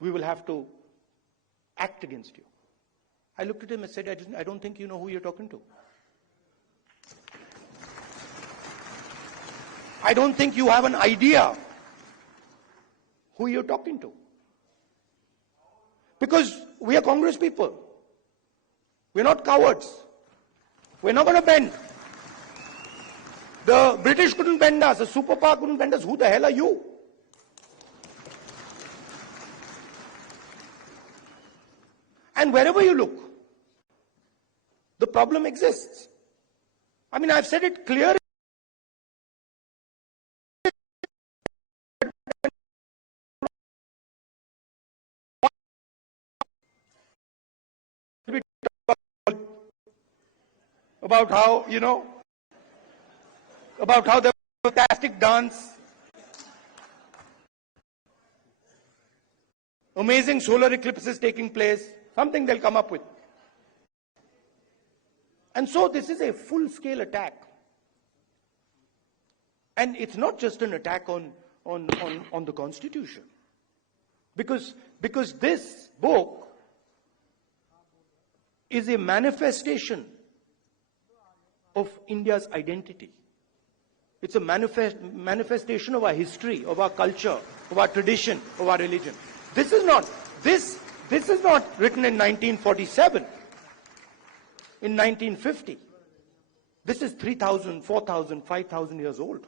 we will have to act against you. I looked at him and said, I don't think you know who you're talking to. I don't think you have an idea who you're talking to. Because we are Congress people. We're not cowards. We're not going to bend. The British couldn't bend us. The superpower couldn't bend us. Who the hell are you? And wherever you look, the problem exists. I mean, I've said it clearly. About how, about how the fantastic dance, amazing solar eclipses taking place, something they'll come up with. And so this is a full-scale attack. And it's not just an attack on the Constitution. Because this book is a manifestation of India's identity. It's a manifestation of our history, of our culture, of our tradition, of our religion. This is not written in 1947, in 1950. This is 3,000, 4,000, 5,000 years old.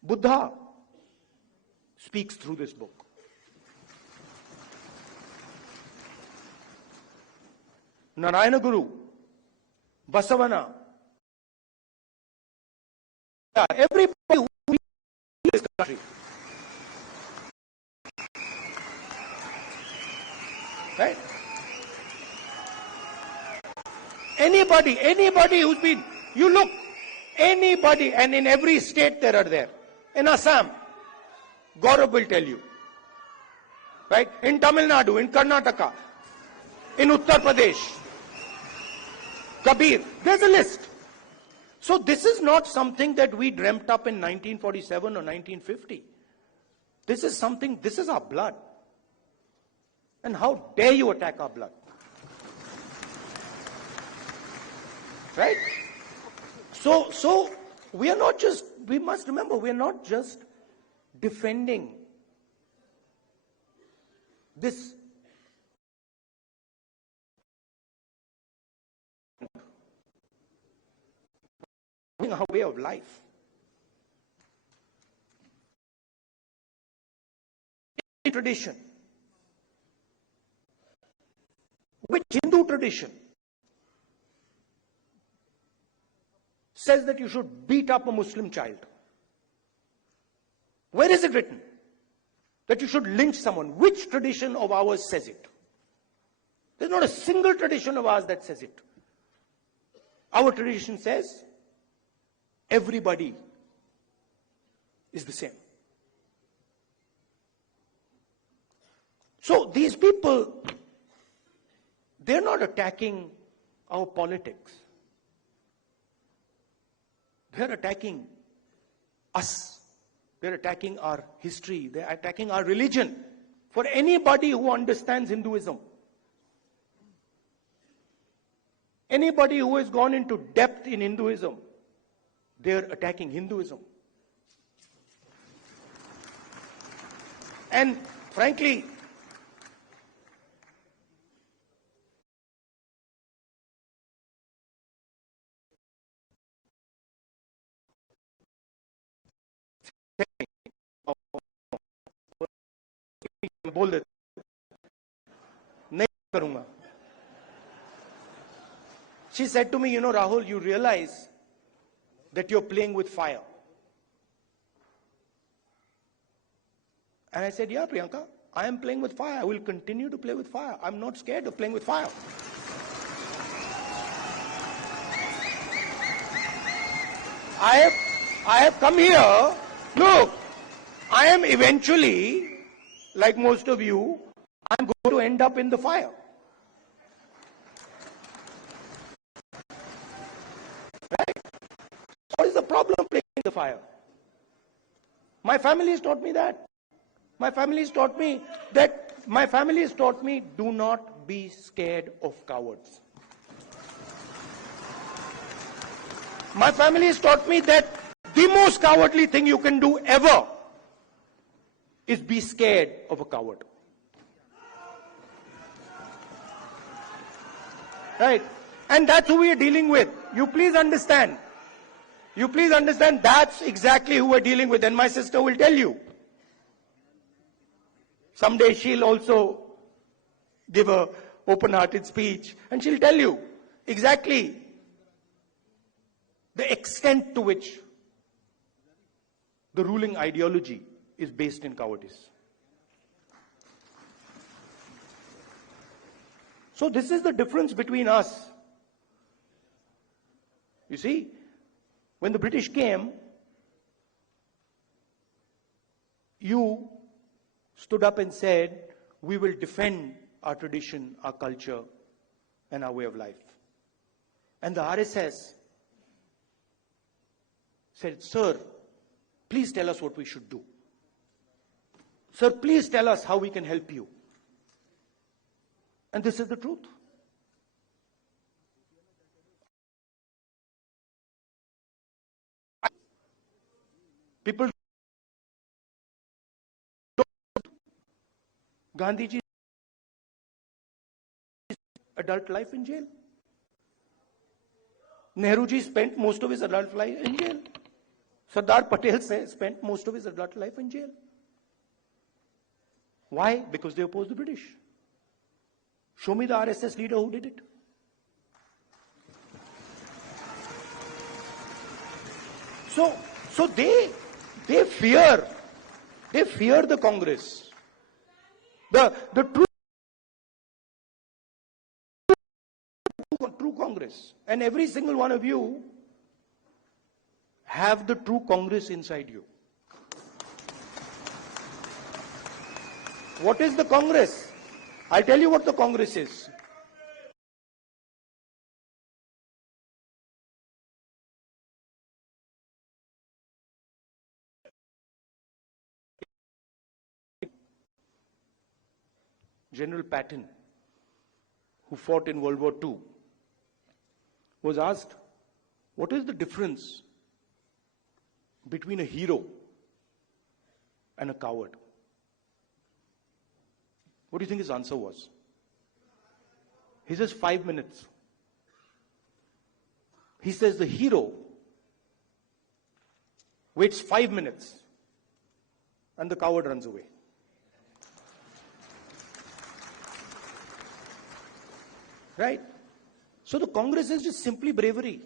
Buddha speaks through this book. Narayana Guru, Basavana, everybody who in this country, right? Anybody who's been, you look, anybody, and in every state there are there. In Assam, Gaurav will tell you, right? In Tamil Nadu, in Karnataka, in Uttar Pradesh, Kabir, there's a list. So this is not something that we dreamt up in 1947 or 1950. This is something, this is our blood. And how dare you attack our blood? Right? So we are not just, we must remember, we are not just defending this our way of life. Tradition. Which Hindu tradition says that you should beat up a Muslim child? Where is it written that you should lynch someone? Which tradition of ours says it? There's not a single tradition of ours that says it. Our tradition says everybody is the same. So these people, they're not attacking our politics. They're attacking us. They're attacking our history. They're attacking our religion. For anybody who understands Hinduism, anybody who has gone into depth in Hinduism, they're attacking Hinduism. And frankly, बोल देता नहीं करूंगा. She said to me, you know, Rahul, you realize that you're playing with fire. And I said, yeah, Priyanka, I am playing with fire. I will continue to play with fire. I'm not scared of playing with fire. I have come here. Look, I am eventually, like most of you, I'm going to end up in the fire. Right? What is the problem playing in the fire? My family has taught me that. My family has taught me, do not be scared of cowards. My family has taught me that the most cowardly thing you can do ever is be scared of a coward. Right? And that's who we are dealing with. You please understand. That's exactly who we're dealing with. And my sister will tell you. Someday she'll also give a open-hearted speech and she'll tell you exactly the extent to which the ruling ideology is based in cowardice. So this is the difference between us. You see, when the British came, you stood up and said, we will defend our tradition, our culture, and our way of life. And the RSS said, sir, please tell us what we should do. Sir, please tell us how we can help you. And this is the truth. People Gandhiji's adult life in jail. Nehruji spent most of his adult life in jail. Sardar Patel spent most of his adult life in jail. Why? Because they opposed the British. Show me the RSS leader who did it. So they fear the Congress. The true Congress. And every single one of you have the true Congress inside you. What is the Congress? I'll tell you what the Congress is. General Patton, who fought in World War II, was asked, what is the difference between a hero and a coward? What do you think his answer was? He says 5 minutes. He says the hero waits 5 minutes and the coward runs away. Right? So the Congress is just simply bravery.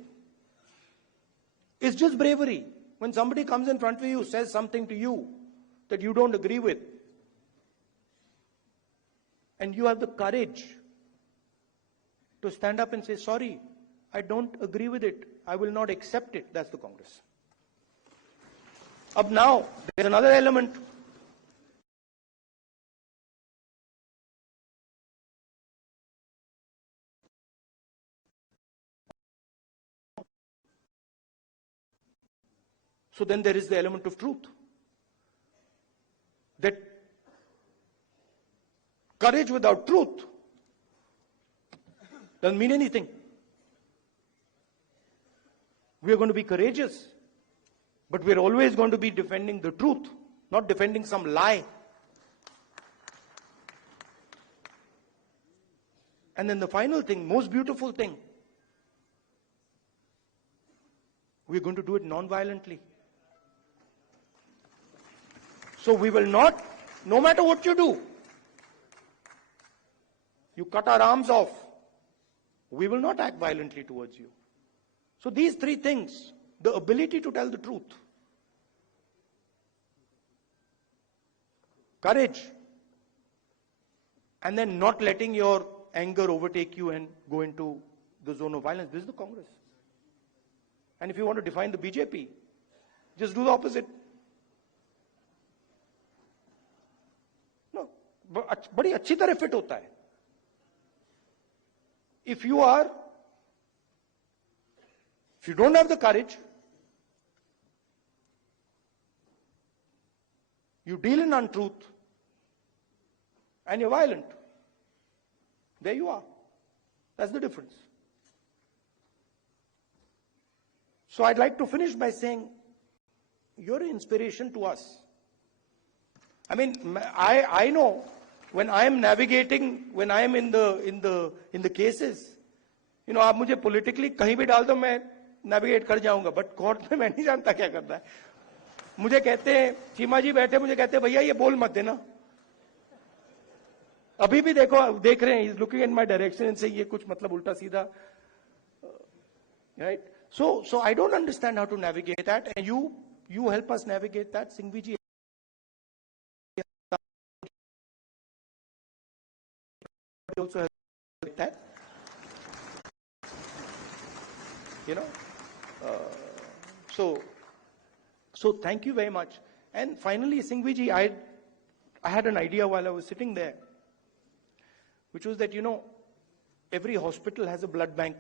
It's just bravery. When somebody comes in front of you, says something to you that you don't agree with, and you have the courage to stand up and say, sorry, I don't agree with it. I will not accept it. That's the Congress. Up now, there's another element. So then there is the element of truth. That courage without truth doesn't mean anything. We are going to be courageous, but we're always going to be defending the truth, not defending some lie. And then the final thing, most beautiful thing, we're going to do it non-violently. So we will not, no matter what you do, you cut our arms off, we will not act violently towards you. So these three things, the ability to tell the truth, courage, and then not letting your anger overtake you and go into the zone of violence. This is the Congress. And if you want to define the BJP, just do the opposite. No, बड़ी अच्छी तरह fit होता है. If you don't have the courage, you deal in untruth, and you're violent. There you are. That's the difference. So I'd like to finish by saying, you're an inspiration to us. I mean, I know when I am navigating, when I am in the cases, you know, आप मुझे politically कहीं भी डाल दो मैं navigate कर जाऊंगा, but court में मैं नहीं जानता क्या करता है. मुझे कहते हैं, चीमा जी बैठे मुझे कहते हैं भैया ये बोल मत देना. अभी भी देख रहे हैं, he's looking in my direction and saying ये कुछ मतलब उल्टा सीधा, right? So I don't understand how to navigate that, and you help us navigate that, Singhvi ji. Also help with that, you know. So thank you very much. And finally, Singhvi ji, I had an idea while I was sitting there, which was that, you know, every hospital has a blood bank.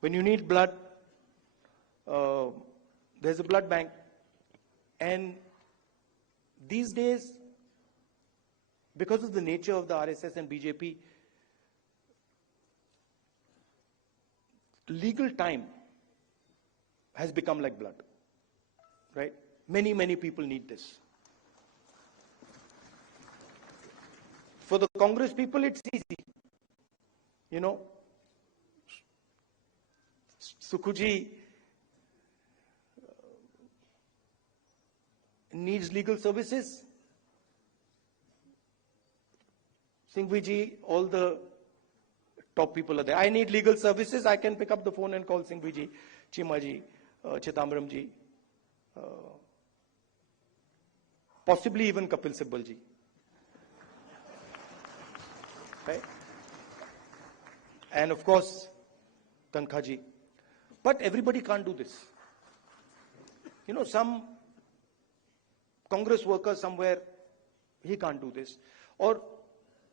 When you need blood, there's a blood bank. And these days, because of the nature of the RSS and BJP, legal time has become like blood, right? Many people need this. For the Congress people, it's easy. You know, Sukhuji needs legal services. Singhvi ji, all the top people are there. I need legal services. I can pick up the phone and call Singhvi ji, Chima ji, Chidambaram ji, possibly even Kapil Sibal ji. Right? And of course, Tankha ji. But everybody can't do this. You know, some Congress worker somewhere, he can't do this. Or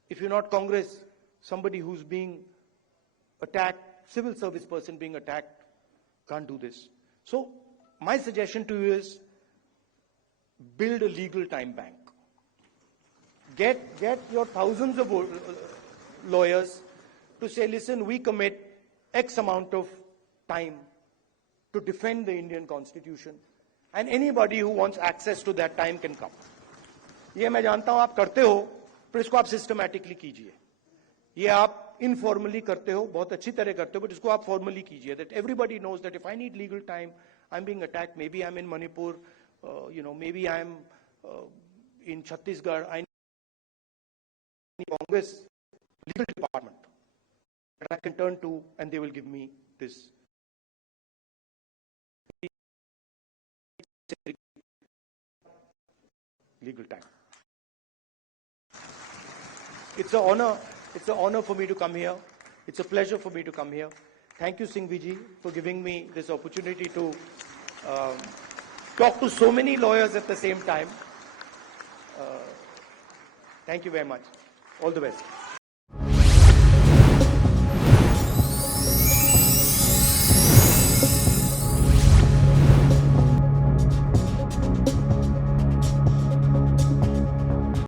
if you're not Congress, somebody who's being attacked, civil service person being attacked, can't do this. So my suggestion to you is build a legal time bank. Get your thousands of lawyers to say, listen, we commit X amount of time to defend the Indian Constitution, and anybody who wants access to that time can come. ये मैं जानता हूं आप करते हो, पर इसको आप सिस्टमैटिकली कीजिए. ये आप इनफॉर्मली करते हो, बहुत अच्छी तरह करते हो, but इसको आप फॉर्मली कीजिए. That everybody knows that if I need legal time, I'm being attacked. Maybe I'm in Manipur, you know, maybe I'm in Chhattisgarh. I need Congress legal department that I can turn to, and they will give me this legal time. It's an honor for me to come here. It's a pleasure for me to come here. Thank you, Singhvi ji, for giving me this opportunity to talk to so many lawyers at the same time. Thank you very much. All the best.